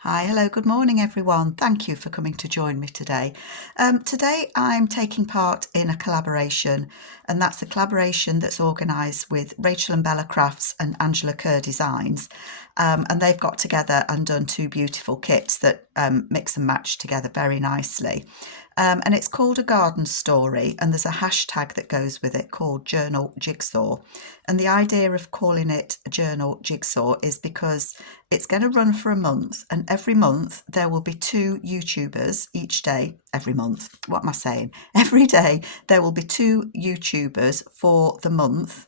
Hi, hello, good morning everyone. Thank you for coming to join me today. Today I'm taking part in a collaboration, and that's a collaboration that's organised with Rachel and Bella Crafts and Angela Kerr Designs. And they've got together and done two beautiful kits that mix and match together very nicely. And it's called A Garden Story, and there's a hashtag that goes with it called Journal Jigsaw. And the idea of calling it a Journal Jigsaw is because it's going to run for a month, and every month there will be two YouTubers each day. Every month, what am I saying? Every day there will be two YouTubers for the month.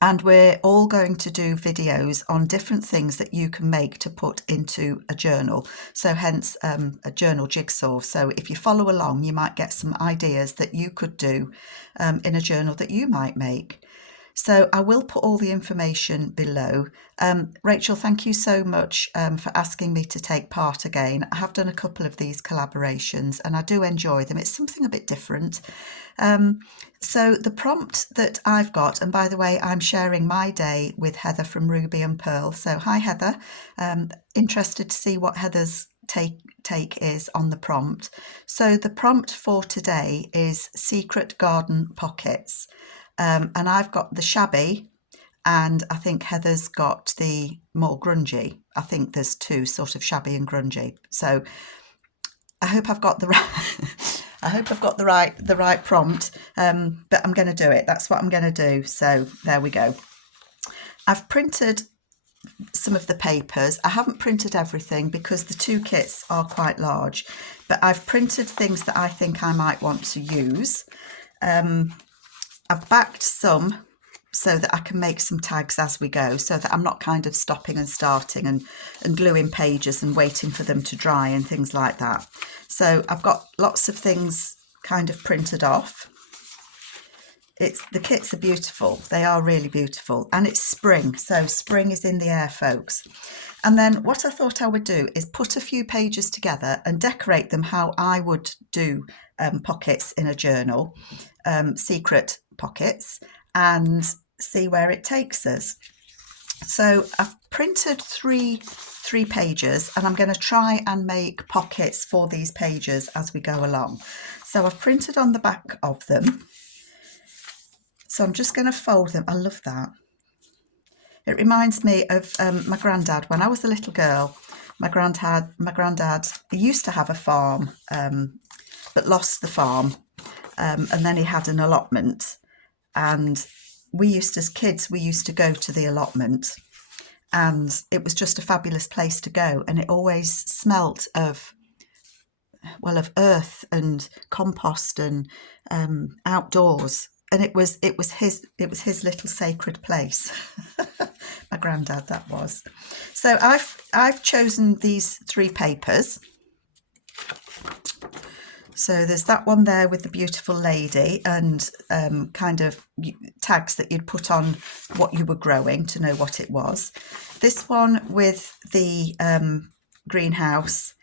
And we're all going to do videos on different things that you can make to put into a journal. So hence a journal jigsaw. So if you follow along, you might get some ideas that you could do in a journal that you might make. So I will put all the information below. Rachel, thank you so much for asking me to take part again. I have done a couple of these collaborations and I do enjoy them. It's something a bit different. So the prompt that I've got, and by the way, I'm sharing my day with Heather from Ruby and Pearl. So hi Heather, interested to see what Heather's take is on the prompt. So the prompt for today is secret garden pockets. And I've got the Shabby, and I think Heather's got the more grungy. I think there's two, sort of shabby and grungy. So I hope I've got the right I hope I've got the right prompt, but I'm going to do it. That's what I'm going to do. So there we go. I've printed some of the papers. I haven't printed everything because the two kits are quite large, but I've printed things that I think I might want to use. I've backed some so that I can make some tags as we go, so that I'm not kind of stopping and starting and gluing pages and waiting for them to dry and things like that. So I've got lots of things kind of printed off. The kits are beautiful. They are really beautiful. And it's spring, so spring is in the air, folks. And then what I thought I would do is put a few pages together and decorate them how I would do pockets in a journal, secret pockets, and see where it takes us. So I've printed three pages, and I'm going to try and make pockets for these pages as we go along. So I've printed on the back of them. So I'm just going to fold them. I love that. It reminds me of my granddad. When I was a little girl, my granddad, he used to have a farm, but lost the farm. And then he had an allotment. And as kids, we used to go to the allotment. And it was just a fabulous place to go. And it always smelt of earth and compost and outdoors. And it was his little sacred place. My granddad, that was. So I've chosen these three papers. So there's that one there with the beautiful lady and kind of tags that you'd put on what you were growing to know what it was. This one with the greenhouse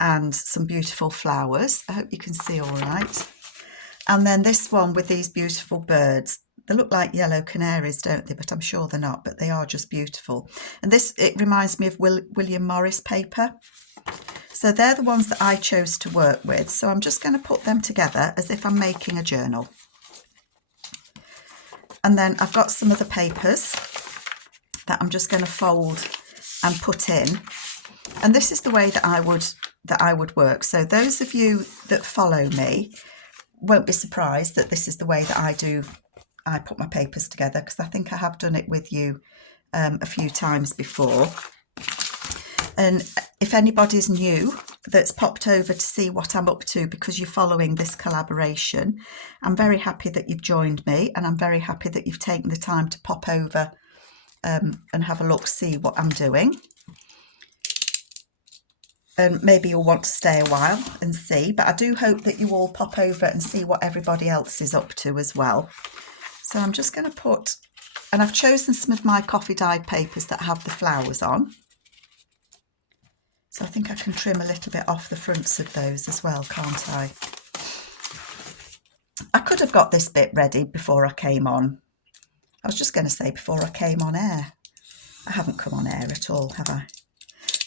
and some beautiful flowers. I hope you can see all right. And then this one with these beautiful birds. They look like yellow canaries, don't they? But I'm sure they're not, but they are just beautiful. And it reminds me of William Morris paper. So they're the ones that I chose to work with. So I'm just going to put them together as if I'm making a journal. And then I've got some of the papers that I'm just going to fold and put in. And this is the way that I would work. So those of you that follow me won't be surprised that this is the way that I put my papers together, because I think I have done it with you a few times before. And if anybody's new that's popped over to see what I'm up to because you're following this collaboration, I'm very happy that you've joined me, and I'm very happy that you've taken the time to pop over and have a look, see what I'm doing. And maybe you'll want to stay a while and see, but I do hope that you all pop over and see what everybody else is up to as well. So I'm just going to and I've chosen some of my coffee dyed papers that have the flowers on. So I think I can trim a little bit off the fronts of those as well, can't I? I could have got this bit ready before I came on. I was just going to say before I came on air. I haven't come on air at all, have I?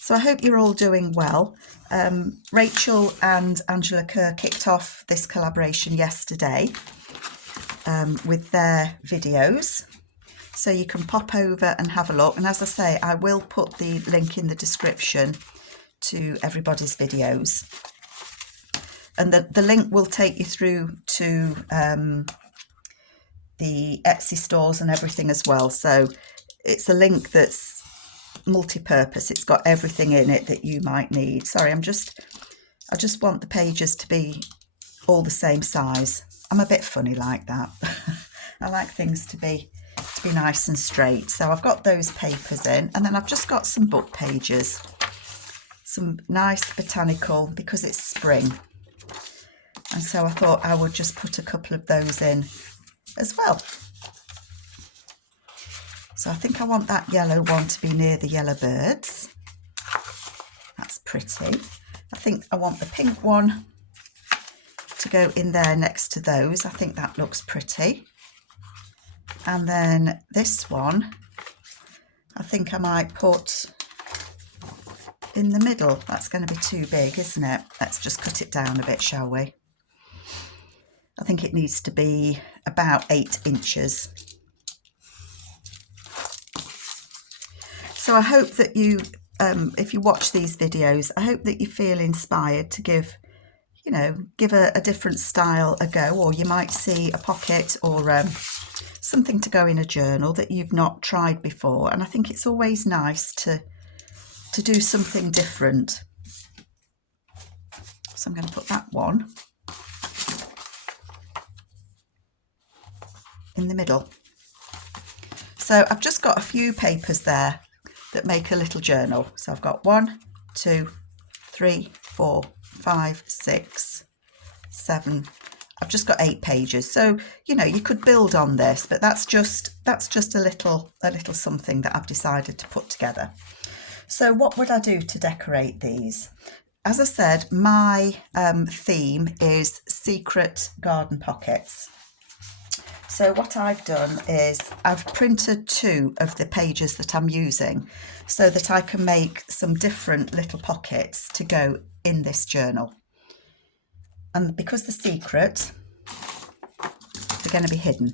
So I hope you're all doing well. Rachel and Angela Kerr kicked off this collaboration yesterday with their videos. So you can pop over and have a look. And as I say, I will put the link in the description to everybody's videos. And the link will take you through to the Etsy stores and everything as well. So it's a link that's multi-purpose. It's got everything in it that you might need. Sorry, I just want the pages to be all the same size. I'm a bit funny like that. I like things to be nice and straight. So I've got those papers in, and then I've just got some book pages, some nice botanical, because it's spring. And so I thought I would just put a couple of those in as well. So I think I want that yellow one to be near the yellow birds. That's pretty. I think I want the pink one to go in there next to those. I think that looks pretty. And then this one, I think I might put in the middle. That's going to be too big, isn't it? Let's just cut it down a bit, shall we? I think it needs to be about 8 inches. So I hope that you, if you watch these videos, I hope that you feel inspired to give a different style a go, or you might see a pocket or something to go in a journal that you've not tried before. And I think it's always nice to do something different. So I'm going to put that one in the middle. So I've just got a few papers there that make a little journal. So I've got 1, 2, 3, 4, 5, 6, 7. I've just got 8 pages. So, you could build on this, but that's just a little something that I've decided to put together. So what would I do to decorate these? As I said, my theme is secret garden pockets. So what I've done is I've printed 2 of the pages that I'm using so that I can make some different little pockets to go in this journal. And because they're secret, they're going to be hidden,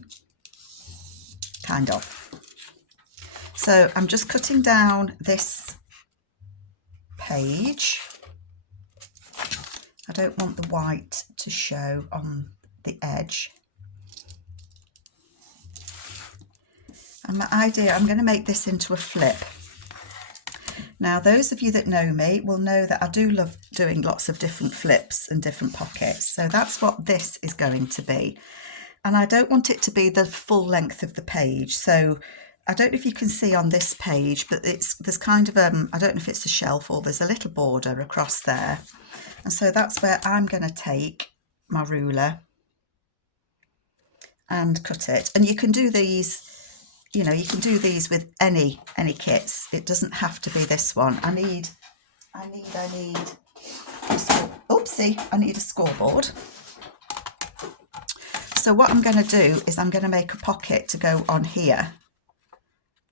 kind of. So I'm just cutting down this page. I don't want the white to show on the edge. And my idea, I'm going to make this into a flip. Now, those of you that know me will know that I do love doing lots of different flips and different pockets. So that's what this is going to be. And I don't want it to be the full length of the page. So I don't know if you can see on this page, but there's kind of, I don't know if it's a shelf or there's a little border across there. And so that's where I'm going to take my ruler and cut it. And you can do these, you can do these with any kits. It doesn't have to be this one. I need a scoreboard. So what I'm going to do is I'm going to make a pocket to go on here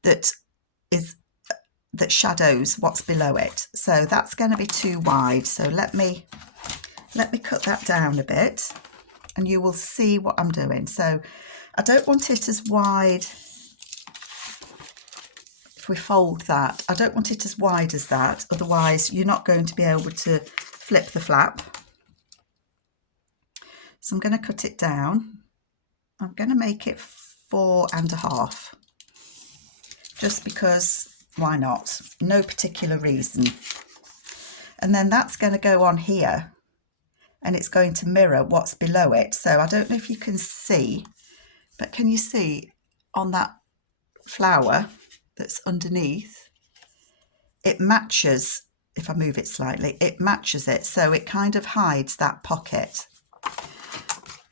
that shadows what's below it. So that's going to be too wide. So let me cut that down a bit and you will see what I'm doing. So I don't want it as wide. If we fold that, I don't want it as wide as that, otherwise you're not going to be able to flip the flap. So I'm going to cut it down. I'm going to make it 4.5, just because, why not? No particular reason. And then that's going to go on here and it's going to mirror what's below it. So I don't know if you can see, but can you see on that flower that's underneath, it matches, if I move it slightly, it matches it, so it kind of hides that pocket.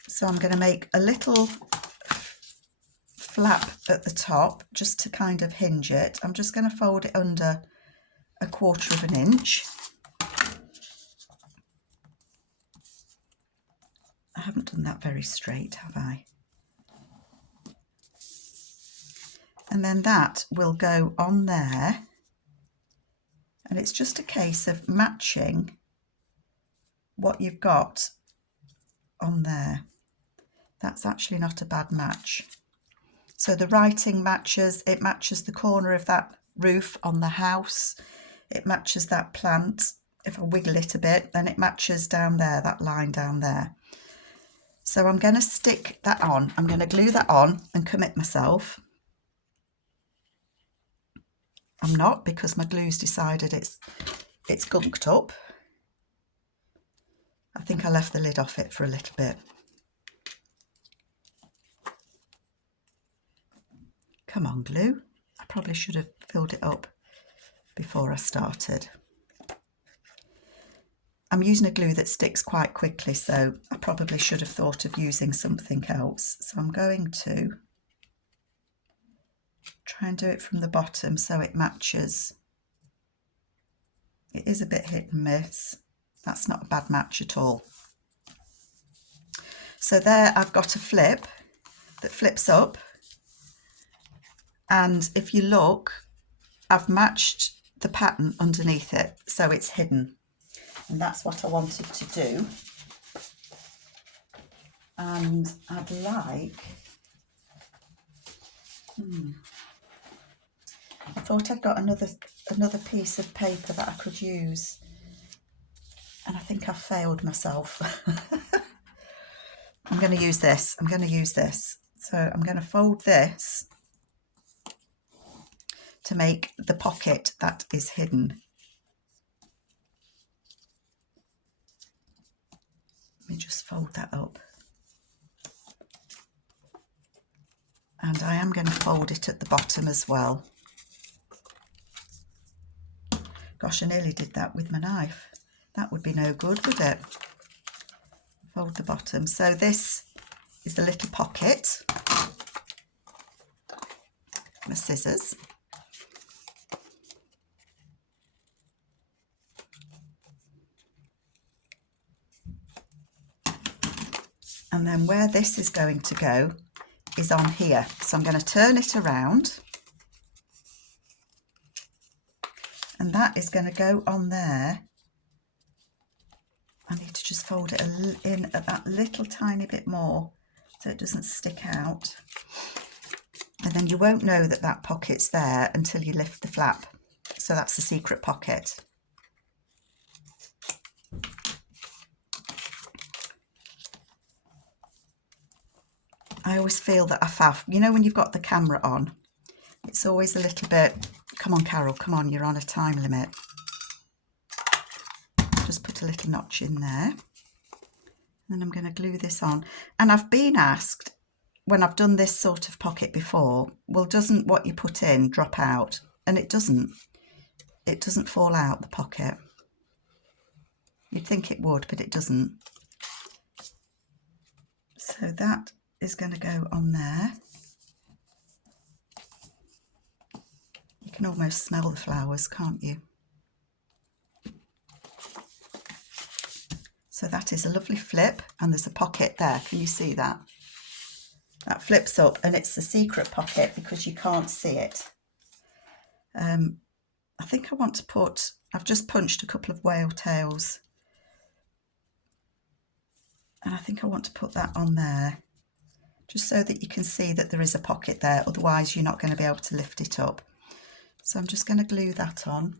So I'm going to make a little flap at the top just to kind of hinge it. I'm just going to fold it under 1/4 inch. I haven't done that very straight, have I? And then that will go on there And it's just a case of matching what you've got on there. That's actually not a bad match. So the writing matches, it matches the corner of that roof on the house. It matches that plant. If I wiggle it a bit, then it matches down there, that line down there. So I'm going to stick that on. I'm going to glue that on and commit myself. I'm not, because my glue's decided it's gunked up. I think I left the lid off it for a little bit. Come on, glue. I probably should have filled it up before I started. I'm using a glue that sticks quite quickly, so I probably should have thought of using something else. So I'm going to try and do it from the bottom so it matches. It is a bit hit and miss. That's not a bad match at all. So there I've got a flip that flips up, and if you look, I've matched the pattern underneath it so it's hidden, and that's what I wanted to do. And I'd like, I thought I'd got another piece of paper that I could use, and I think I've failed myself. I'm going to use this. So I'm going to fold this to make the pocket that is hidden. Let me just fold that up. And I am going to fold it at the bottom as well. Gosh, I nearly did that with my knife. That would be no good, would it? Fold the bottom. So this is the little pocket. My scissors. And then where this is going to go is on here. So I'm going to turn it around. And that is going to go on there. I need to just fold it in at that little tiny bit more so it doesn't stick out. And then you won't know that that pocket's there until you lift the flap. So that's the secret pocket. I always feel that I faff. You know when you've got the camera on, it's always a little bit, come on Carol, come on, you're on a time limit. Just put a little notch in there. And then I'm going to glue this on. And I've been asked, when I've done this sort of pocket before, well, doesn't what you put in drop out? And it doesn't. It doesn't fall out, the pocket. You'd think it would, but it doesn't. So that is going to go on there. You can almost smell the flowers, can't you? So that is a lovely flip, and there's a pocket there. Can you see that? That flips up, and it's the secret pocket because you can't see it. I think I want to put, I've just punched a couple of whale tails, and I think I want to put that on there just so that you can see that there is a pocket there, otherwise you're not going to be able to lift it up. So I'm just going to glue that on.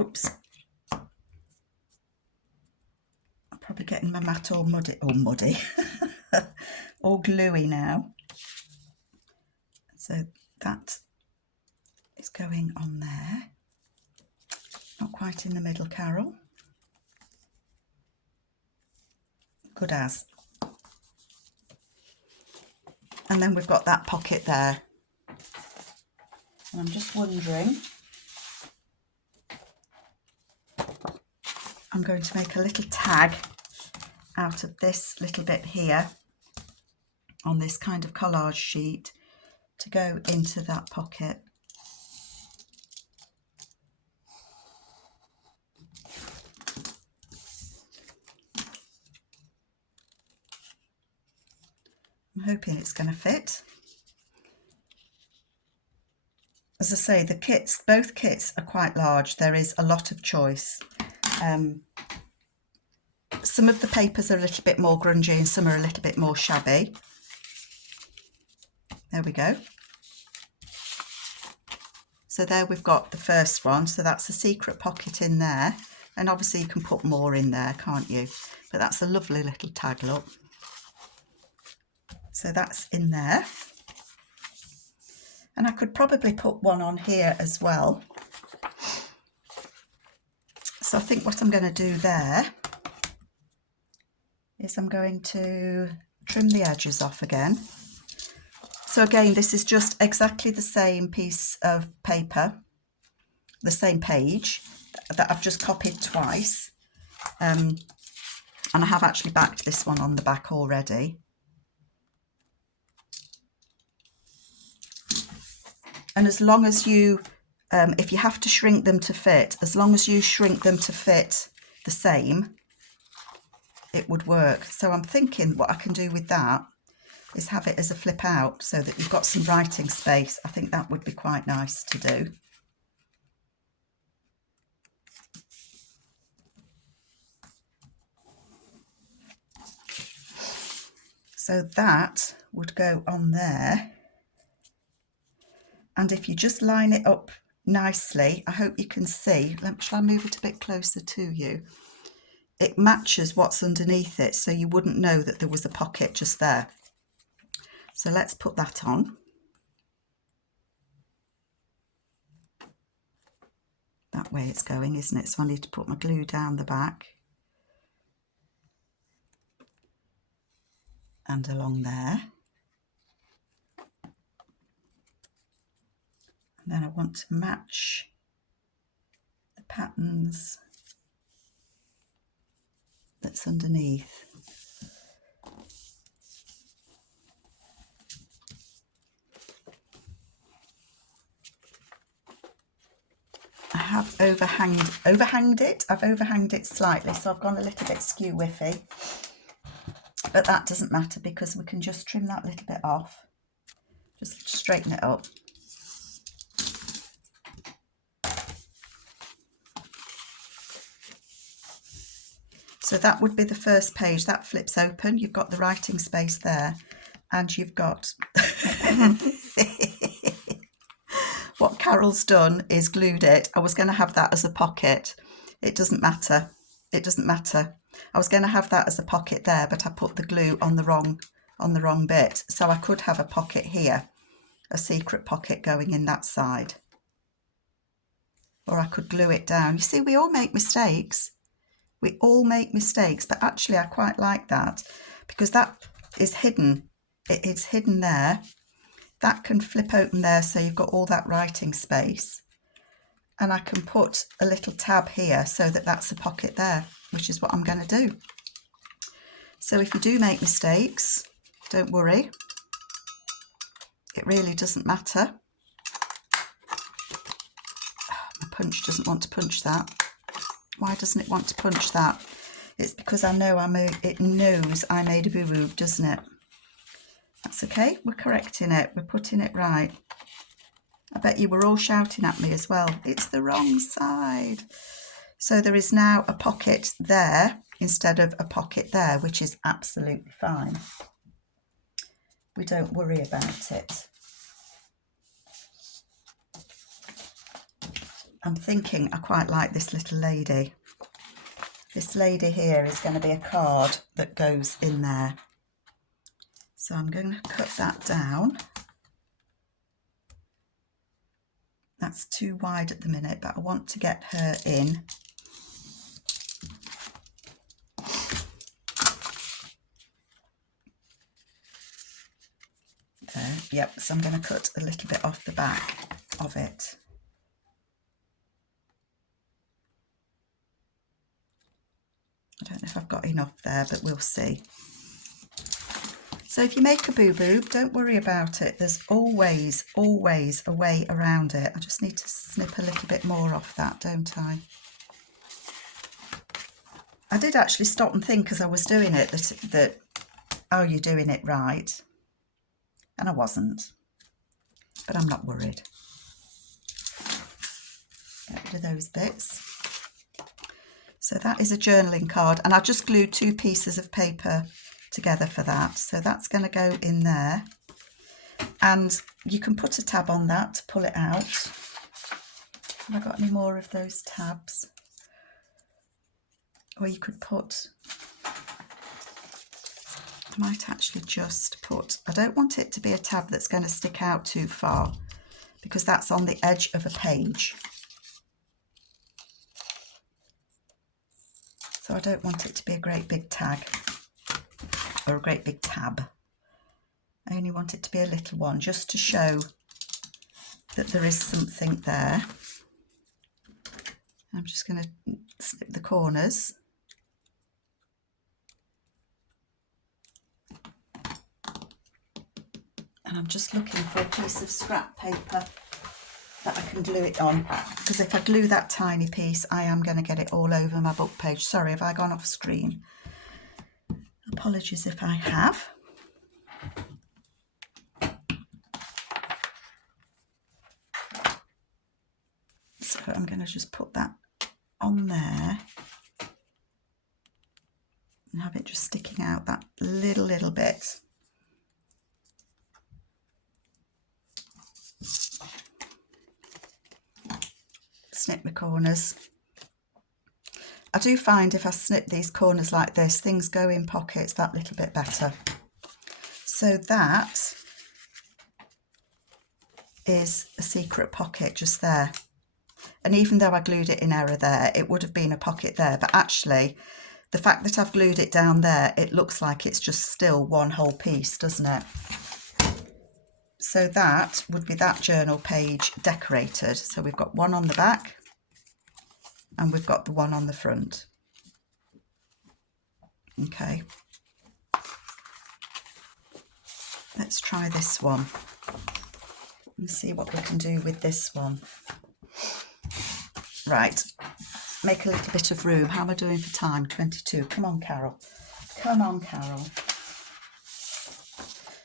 Oops. I'm probably getting my mat all muddy, all gluey now. So that is going on there. Not quite in the middle, Carol. Good as. And then we've got that pocket there. And I'm just wondering, I'm going to make a little tag out of this little bit here on this kind of collage sheet to go into that pocket. I'm hoping it's going to fit. as I say, the kits, both kits are quite large. There is a lot of choice. Some of the papers are a little bit more grungy and some are a little bit more shabby. There we go. So there we've got the first one. So that's a secret pocket in there. And obviously you can put more in there, can't you? But that's a lovely little tag, look. So that's in there. And I could probably put one on here as well. So I think what I'm going to do there is I'm going to trim the edges off again. So again, this is just exactly the same piece of paper, the same page that I've just copied twice. And I have actually backed this one on the back already. And as long as you, if you have to shrink them to fit, as long as you shrink them to fit the same, it would work. So I'm thinking what I can do with that is have it as a flip out so that you've got some writing space. I think that would be quite nice to do. So that would go on there. And if you just line it up nicely, I hope you can see, shall I move it a bit closer to you? It matches what's underneath it, so you wouldn't know that there was a pocket just there. So let's put that on. That way it's going, isn't it? So I need to put my glue down the back. And along there. And then I want to match the patterns that's underneath. I have overhanged it. I've overhanged it slightly, so I've gone a little bit skew whiffy. But that doesn't matter because we can just trim that little bit off. Just straighten it up. So that would be the first page. That flips open. You've got the writing space there. And you've got... What Carol's done is glued it. I was going to have that as a pocket. It doesn't matter. It doesn't matter. I was going to have that as a pocket there, but I put the glue on the wrong bit. So I could have a pocket here, a secret pocket going in that side. Or I could glue it down. You see, we all make mistakes. We all make mistakes, but actually I quite like that because that is hidden. It's hidden there. That can flip open there, so you've got all that writing space. And I can put a little tab here so that that's a pocket there, which is what I'm going to do. So if you do make mistakes, don't worry. It really doesn't matter. My punch doesn't want to punch that. Why doesn't it want to punch that? It's because I know it knows I made a boo-boo, doesn't it? That's okay, we're correcting it, we're putting it right. I bet you were all shouting at me as well. It's the wrong side. So there is now a pocket there instead of a pocket there, which is absolutely fine. We don't worry about it. I'm thinking I quite like this little lady. This lady here is going to be a card that goes in there. So I'm going to cut that down. That's too wide at the minute, but I want to get her in. There, yep, so I'm going to cut a little bit off the back of it. I don't know if I've got enough there, but we'll see. So if you make a boo-boo, don't worry about it. There's always, always a way around it. I just need to snip a little bit more off that, don't I? I did actually stop and think as I was doing it that oh, you're doing it right. And I wasn't. But I'm not worried. with those bits. So that is a journaling card, and I just glued 2 pieces of paper together for that. So that's going to go in there, and you can put a tab on that to pull it out. Have I got any more of those tabs? Or you could put, I might actually just put, I don't want it to be a tab that's going to stick out too far, because that's on the edge of a page. So I don't want it to be a great big tag or a great big tab. I only want it to be a little one, just to show that there is something there. I'm just going to snip the corners. And I'm just looking for a piece of scrap paper that I can glue it on, because if I glue that tiny piece, I am going to get it all over my book page. Sorry, have I gone off screen? Apologies if I have. So I'm going to just put that on there and have it just sticking out that little bit. Snip the corners. I do find if I snip these corners like this, things go in pockets that little bit better. So that is a secret pocket just there. And even though I glued it in error there, it would have been a pocket there. But actually, the fact that I've glued it down there, it looks like it's just still one whole piece, doesn't it? So that would be that journal page decorated. So we've got one on the back and we've got the one on the front. Okay. Let's try this one and see what we can do with this one. Right, make a little bit of room. How am I doing for time? 22. Come on, Carol. Come on, Carol.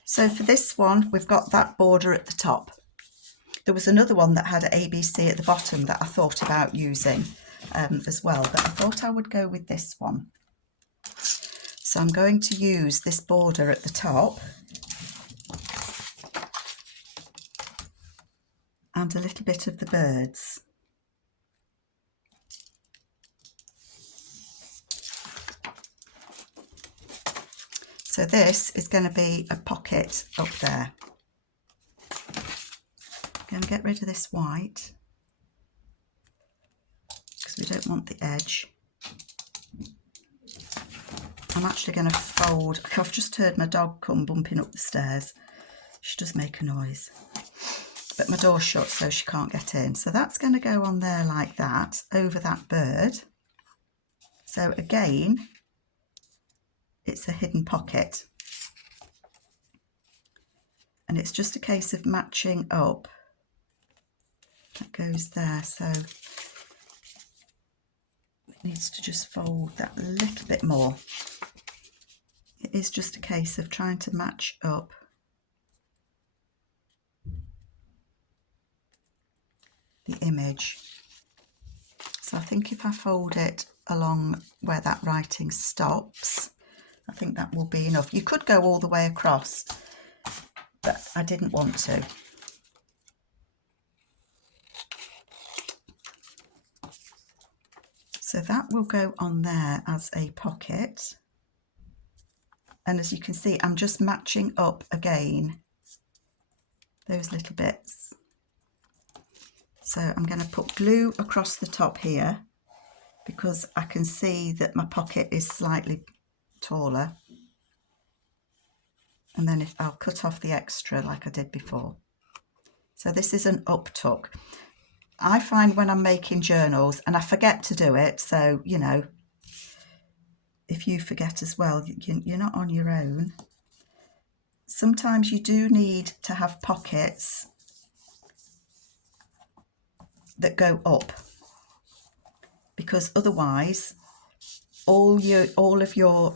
So for this one, we've got that border at the top. There was another one that had an ABC at the bottom that I thought about using as well, but I thought I would go with this one. So I'm going to use this border at the top and a little bit of the birds. So this is going to be a pocket up there. I'm going to get rid of this white because we don't want the edge. I'm actually going to fold. I've just heard my dog come bumping up the stairs. She does make a noise. But my door's shut so she can't get in. So that's going to go on there like that, over that bird. So again, it's a hidden pocket. And it's just a case of matching up. That goes there, so it needs to just fold that a little bit more. It is just a case of trying to match up the image. So I think if I fold it along where that writing stops, I think that will be enough. You could go all the way across, but I didn't want to. So that will go on there as a pocket. And as you can see, I'm just matching up again those little bits. So I'm going to put glue across the top here because I can see that my pocket is slightly taller. And then if I'll cut off the extra like I did before. So this is an up tuck. I find when I'm making journals, and I forget to do it, so, you know, if you forget as well, you're not on your own. Sometimes you do need to have pockets that go up, because otherwise all of your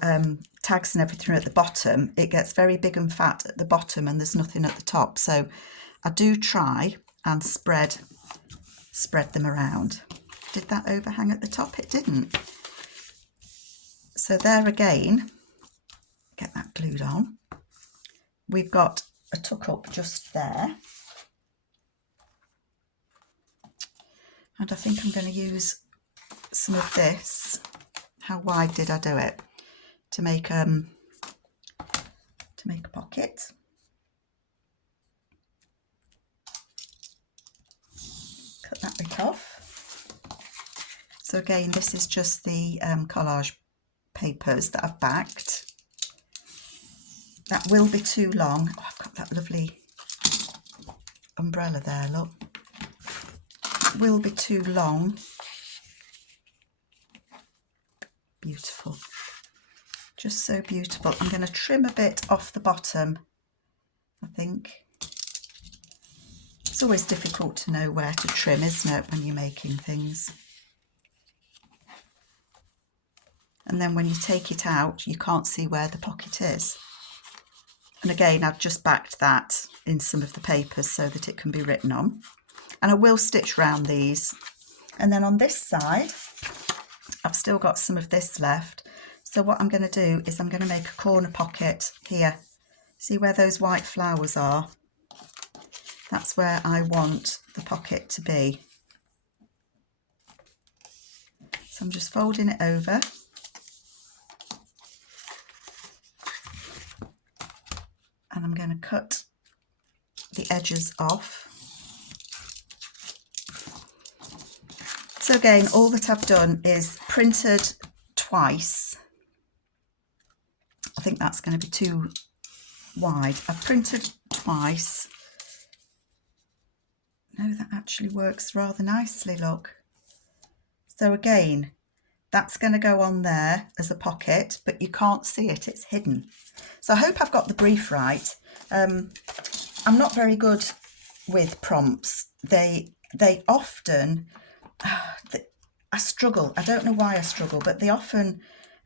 tags and everything are at the bottom. It gets very big and fat at the bottom and there's nothing at the top. So I do try and spread them around. Did that overhang at the top? It didn't. So there again, get that glued on. We've got a tuck up just there. And I think I'm going to use some of this. How wide did I do it? To make a pocket. Cut that bit off. So again, this is just the collage papers that I've backed. That will be too long. Oh, I've got that lovely umbrella there, look. It will be too long. Beautiful. Just so beautiful. I'm going to trim a bit off the bottom, I think. It's always difficult to know where to trim, isn't it, when you're making things? And then when you take it out, you can't see where the pocket is. And again, I've just backed that in some of the papers so that it can be written on. And I will stitch round these. And then on this side, I've still got some of this left. So what I'm going to do is I'm going to make a corner pocket here. See where those white flowers are? That's where I want the pocket to be. So I'm just folding it over. And I'm going to cut the edges off. So again, all that I've done is printed twice. I think that's going to be too wide. I've printed twice. No, that actually works rather nicely, look. So again, that's going to go on there as a pocket, but you can't see it, it's hidden. So I hope I've got the brief right. I'm not very good with prompts. They often, I struggle. I don't know why I struggle, but they often,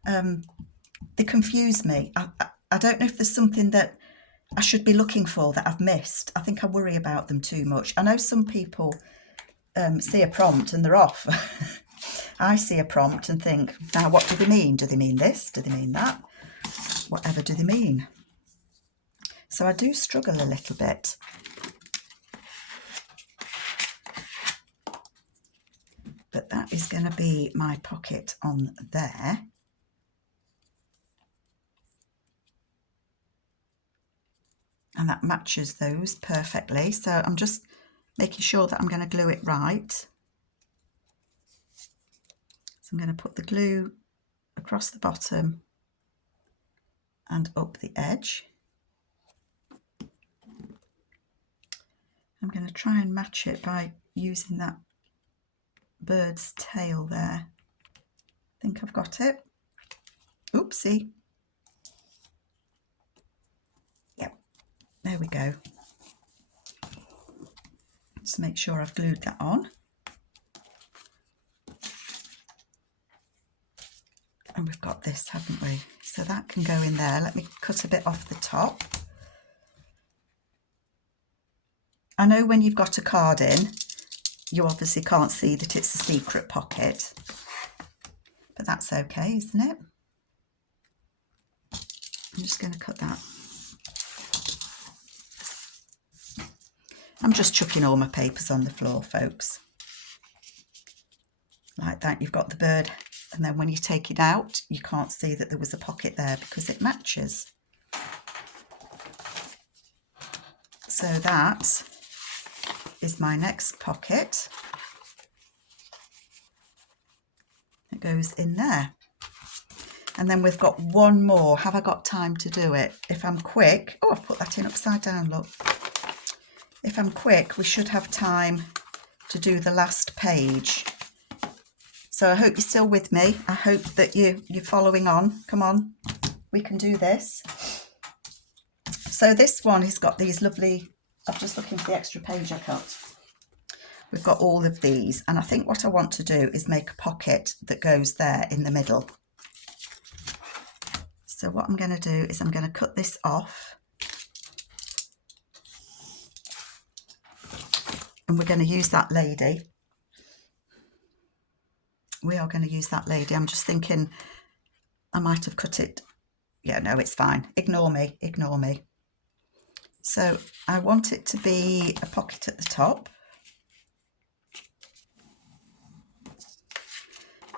they confuse me. I don't know if there's something that I should be looking for that I've missed. I think I worry about them too much. I know some people see a prompt and they're off. I see a prompt and think, now what do they mean? Do they mean this? Do they mean that? Whatever do they mean? So I do struggle a little bit. But that is going to be my pocket on there. And that matches those perfectly. So I'm just making sure that I'm going to glue it right. So I'm going to put the glue across the bottom and up the edge. I'm going to try and match it by using that bird's tail there. I think I've got it. Oopsie. Yep, there we go. Just make sure I've glued that on. And we've got this, haven't we? So that can go in there. Let me cut a bit off the top. I know when you've got a card in, you obviously can't see that it's a secret pocket, but that's okay, isn't it? I'm just going to cut that. I'm just chucking all my papers on the floor, folks. Like that, you've got the bird, and then when you take it out, you can't see that there was a pocket there because it matches. So that is my next pocket. It goes in there. And then we've got one more. Have I got time to do it? If I'm quick, oh, I've put that in upside down, look. If I'm quick, we should have time to do the last page. So I hope you're still with me. I hope that you're following on. Come on, we can do this. So this one has got these lovely, I'm just looking for the extra page I cut. We've got all of these, and I think what I want to do is make a pocket that goes there in the middle. So what I'm going to do is I'm going to cut this off. And we're going to use that lady. we are going to use that lady. I'm just thinking I might have cut it. Yeah, no, it's fine. Ignore me, ignore me. So I want it to be a pocket at the top.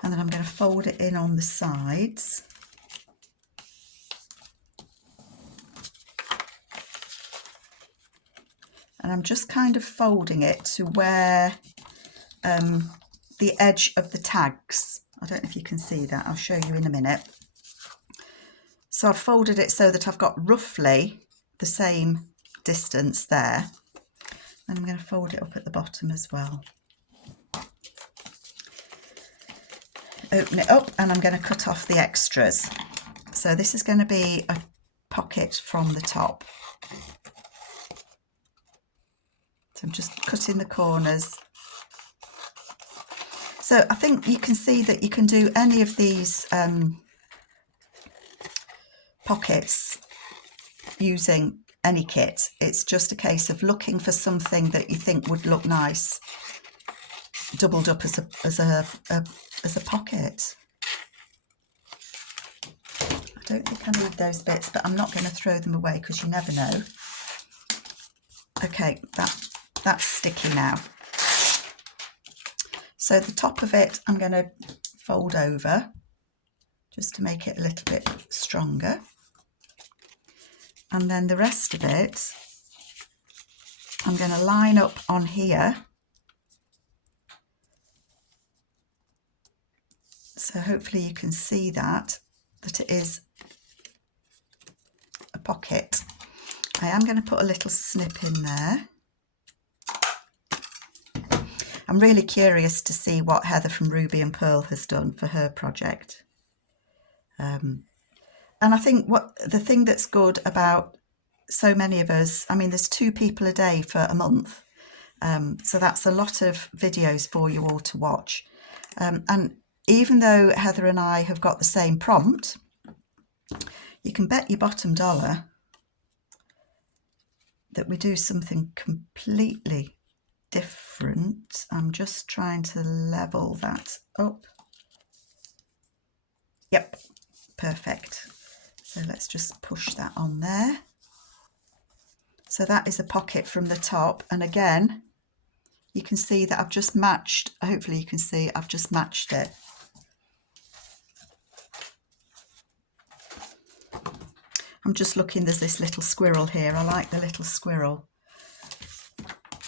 And then I'm going to fold it in on the sides. And I'm just kind of folding it to where the edge of the tags. I don't know if you can see that. I'll show you in a minute. So I've folded it so that I've got roughly the same distance there. And I'm going to fold it up at the bottom as well. Open it up and I'm going to cut off the extras. So this is going to be a pocket from the top. So I'm just cutting the corners. So I think you can see that you can do any of these pockets using any kit. It's just a case of looking for something that you think would look nice, doubled up as a pocket. I don't think I need those bits, but I'm not going to throw them away because you never know. Okay, that's sticky now. So the top of it I'm going to fold over just to make it a little bit stronger. And then the rest of it I'm going to line up on here. So hopefully you can see that it is a pocket. I am going to put a little snip in there. I'm really curious to see what Heather from Ruby and Pearl has done for her project. And I think the thing that's good about so many of us, I mean, there's 2 people a day for a month. So that's a lot of videos for you all to watch. And even though Heather and I have got the same prompt, you can bet your bottom dollar that we do something completely different. I'm just trying to level that up. Yep, perfect. So let's just push that on there. So that is a pocket from the top, and again you can see that I've just matched, hopefully you can see I've just matched it. I'm just looking, there's this little squirrel here. I like the little squirrel.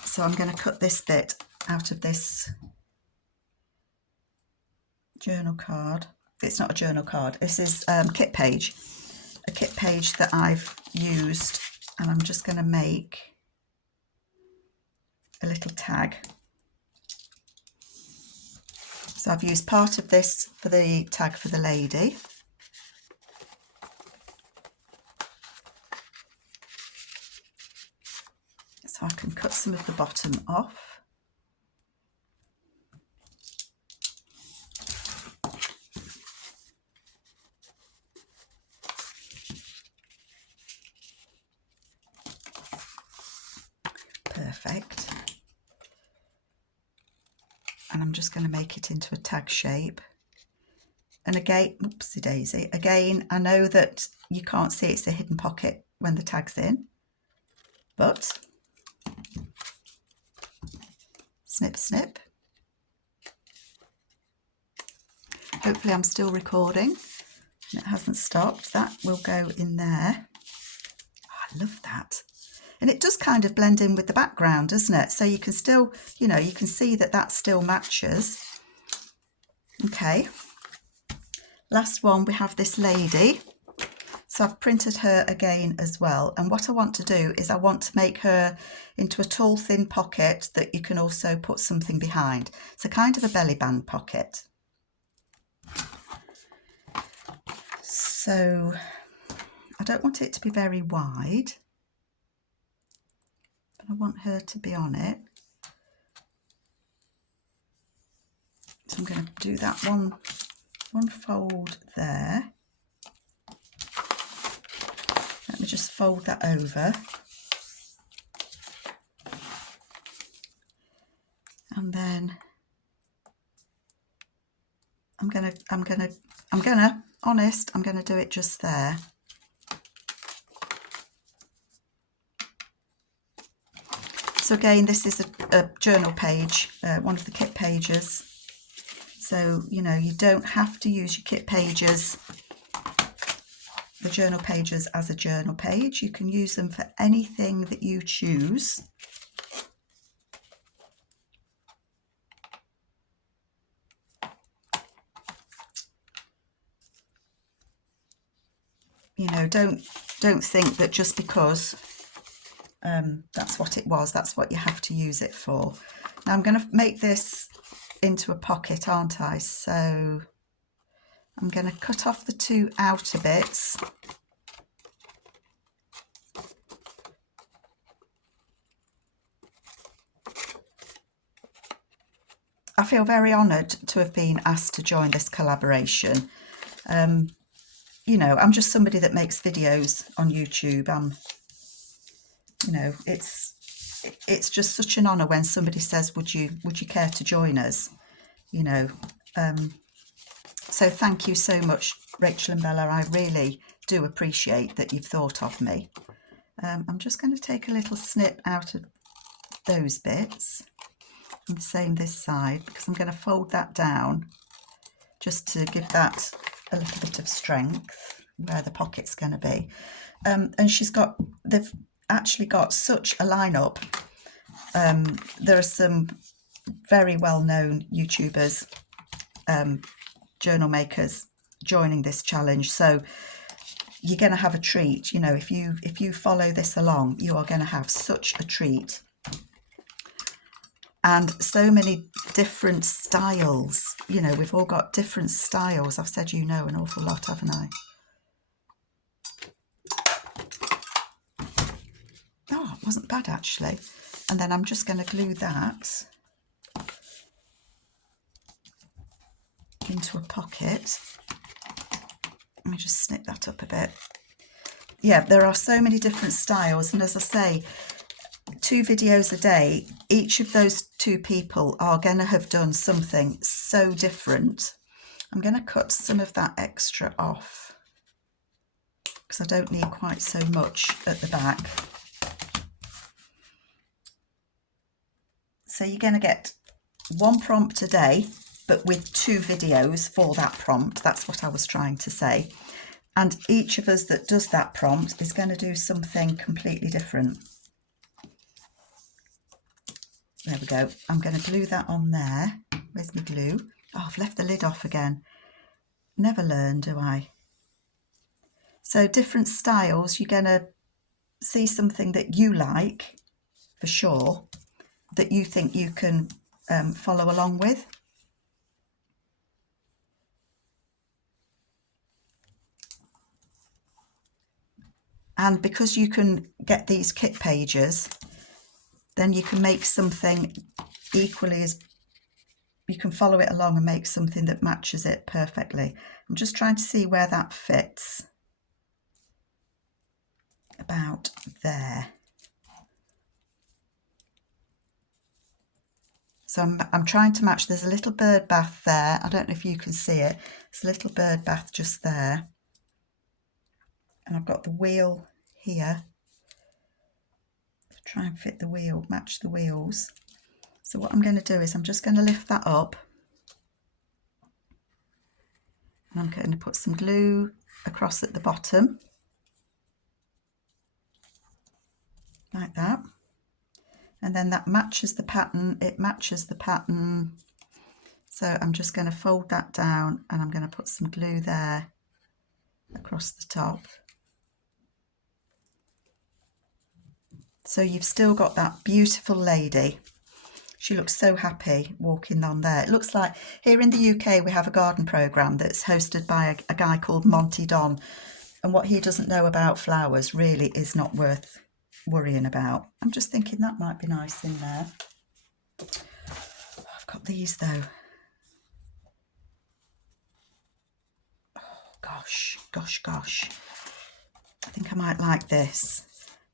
So I'm going to cut this bit out of this journal card. It's not a journal card, this is a kit page that I've used, and I'm just going to make a little tag. So I've used part of this for the tag for the lady. So I can cut some of the bottom off. Perfect. And I'm just going to make it into a tag shape. And again, oopsie daisy, again, I know that you can't see it's a hidden pocket when the tag's in, but snip, snip. Hopefully I'm still recording and it hasn't stopped. That will go in there. Oh, I love that. And it does kind of blend in with the background, doesn't it? So you can still, you know, you can see that that still matches. Okay. Last one, we have this lady. So I've printed her again as well. And what I want to do is I want to make her into a tall, thin pocket that you can also put something behind. So kind of a belly band pocket. So I don't want it to be very wide, but I want her to be on it. So I'm going to do that one fold there. Let me just fold that over. And then I'm gonna, honest, I'm gonna do it just there. So again, this is a journal page, one of the kit pages. So, you know, you don't have to use your kit pages, the journal pages, as a journal page. You can use them for anything that you choose. You know, don't think that just because that's what it was, that's what you have to use it for. Now I'm going to make this into a pocket, aren't I? So I'm going to cut off the two outer bits. I feel very honoured to have been asked to join this collaboration. You know, I'm just somebody that makes videos on YouTube. You know, it's just such an honour when somebody says, would you care to join us? You know, so thank you so much, Rachel and Bella. I really do appreciate that you've thought of me. I'm just going to take a little snip out of those bits, and the same this side, because I'm going to fold that down just to give that a little bit of strength where the pocket's going to be. And they've actually got such a lineup. There are some very well-known YouTubers, journal makers joining this challenge, so you're going to have a treat. You know, if you follow this along, you are going to have such a treat. And so many different styles. You know, we've all got different styles. I've said, you know, an awful lot, haven't I? Oh, it wasn't bad actually. And then I'm just going to glue that into a pocket. Let me just snip that up a bit. Yeah, there are so many different styles, and as I say, 2 videos a day, each of those 2 people are going to have done something so different. I'm going to cut some of that extra off because I don't need quite so much at the back. So you're going to get 1 prompt a day, but with 2 videos for that prompt. That's what I was trying to say. And each of us that does that prompt is going to do something completely different. There we go. I'm going to glue that on there. Where's my glue? Oh, I've left the lid off again. Never learn, do I? So different styles, you're going to see something that you like, for sure, that you think you can follow along with. And because you can get these kit pages, then you can make something equally as, you can follow it along and make something that matches it perfectly. I'm just trying to see where that fits. About there. So I'm trying to match. There's a little bird bath there. I don't know if you can see it. It's a little bird bath just there. And I've got the wheel here. Try and fit the wheel, match the wheels. So what I'm going to do is I'm just going to lift that up. And I'm going to put some glue across at the bottom. Like that. And then that matches the pattern. It matches the pattern. So I'm just going to fold that down and I'm going to put some glue there across the top. So you've still got that beautiful lady. She looks so happy walking on there. It looks like here in the UK we have a garden programme that's hosted by a guy called Monty Don. And what he doesn't know about flowers really is not worth worrying about. I'm just thinking that might be nice in there. I've got these though. Oh, gosh. I think I might like this.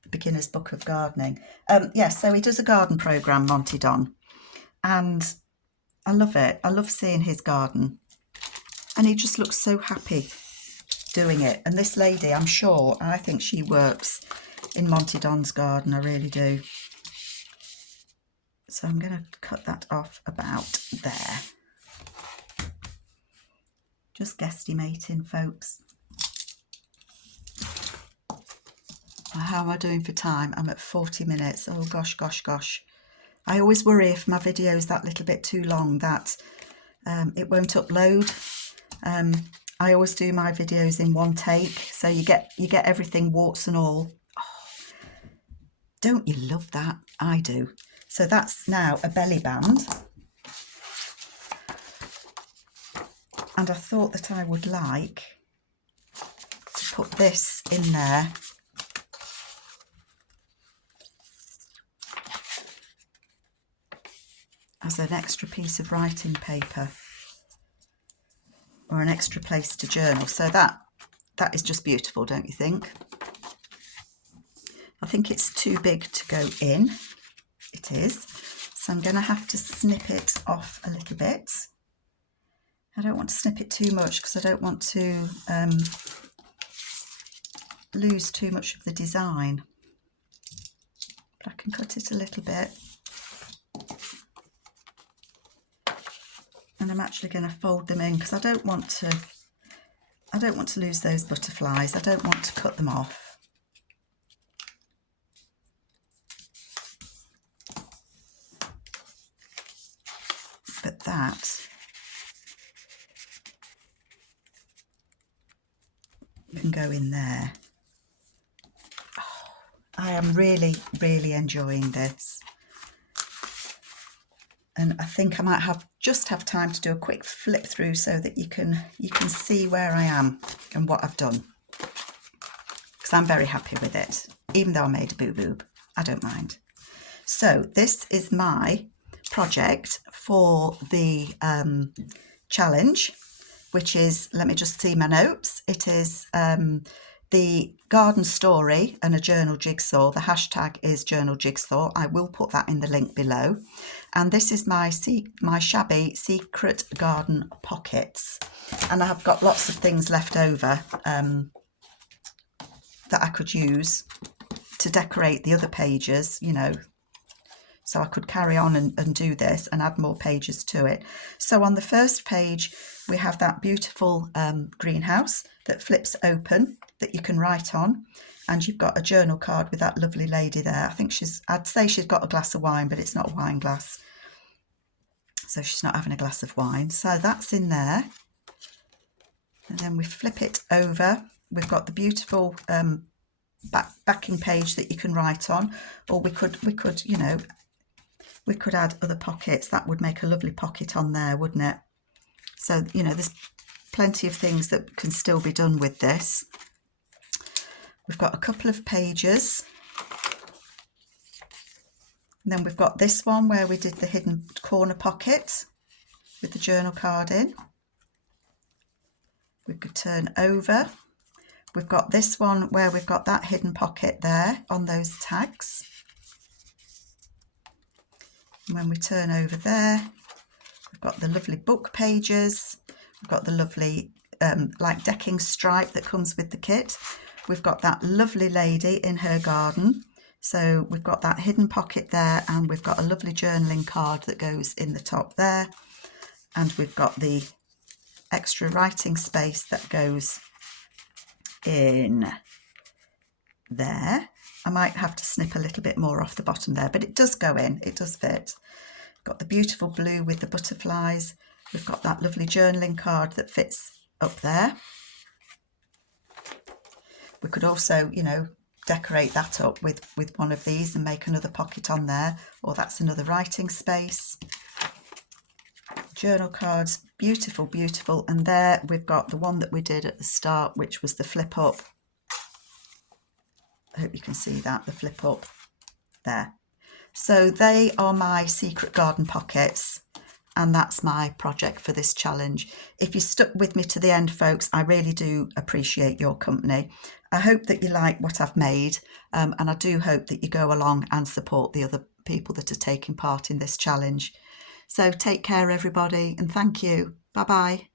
The Beginner's Book of Gardening. Yes, so he does a garden programme, Monty Don. And I love it. I love seeing his garden. and he just looks so happy doing it. And this lady, I'm sure, I think she works in Monty Don's garden, I really do. So I'm going to cut that off about there. Just guesstimating, folks. How am I doing for time? I'm at 40 minutes. Oh gosh, gosh, gosh. I always worry if my video is that little bit too long that it won't upload. I always do my videos in one take, so you get everything, warts and all. Oh, don't you love that? I do. So that's now a belly band. And I thought that I would like to put this in there. As an extra piece of writing paper or an extra place to journal. So that is just beautiful, don't you think? I think it's too big to go in. It is. So I'm going to have to snip it off a little bit. I don't want to snip it too much because I don't want to lose too much of the design. But I can cut it a little bit. And I'm actually going to fold them in because I don't want to lose those butterflies. I don't want to cut them off. But that can go in there. Oh, I am really, really enjoying this. And I think I might just have time to do a quick flip through so that you can see where I am and what I've done. Because I'm very happy with it. Even though I made a boo-boob, I don't mind. So this is my project for the challenge, which is, let me just see my notes. It is the garden story and a journal jigsaw. The hashtag is journal jigsaw. I will put that in the link below. And this is my Shabby secret garden pockets. And I've got lots of things left over that I could use to decorate the other pages, you know. So I could carry on and do this and add more pages to it. So on the first page, we have that beautiful greenhouse that flips open that you can write on. And you've got a journal card with that lovely lady there. I think I'd say she's got a glass of wine, but it's not a wine glass. So she's not having a glass of wine. So that's in there. And then we flip it over. We've got the beautiful backing page that you can write on. Or we could, you know, we could add other pockets. That would make a lovely pocket on there, wouldn't it? So, you know, there's plenty of things that can still be done with this. We've got a couple of pages. And then we've got this one where we did the hidden corner pocket with the journal card in. We could turn over. We've got this one where we've got that hidden pocket there on those tags. And when we turn over there, we've got the lovely book pages. We've got the lovely like decking stripe that comes with the kit. We've got that lovely lady in her garden. So we've got that hidden pocket there, and we've got a lovely journaling card that goes in the top there. And we've got the extra writing space that goes in there. I might have to snip a little bit more off the bottom there, but it does go in, it does fit. Got the beautiful blue with the butterflies. We've got that lovely journaling card that fits up there. We could also, you know, decorate that up with one of these and make another pocket on there, or that's another writing space. Journal cards, beautiful, beautiful. And there we've got the one that we did at the start, which was the flip up. I hope you can see that, the flip up there. So they are my secret garden pockets, and that's my project for this challenge. If you stuck with me to the end, folks, I really do appreciate your company. I hope that you like what I've made, and I do hope that you go along and support the other people that are taking part in this challenge. So take care, everybody, and thank you. Bye-bye.